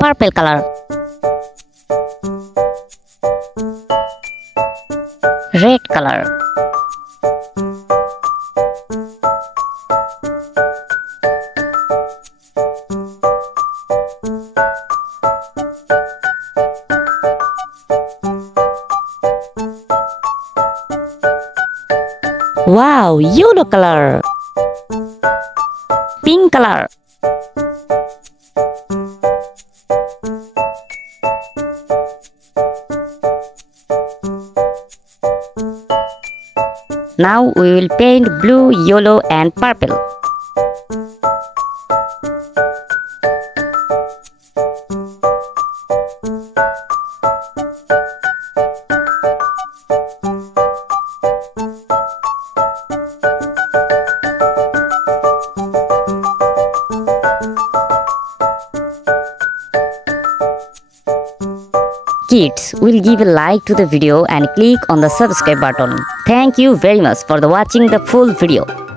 Purple color. Red color. Wow, yellow color. Pink color. Now we will paint blue, yellow and purple. Kids, will give a like to the video and click on the subscribe button. Thank you very much for watching the full video.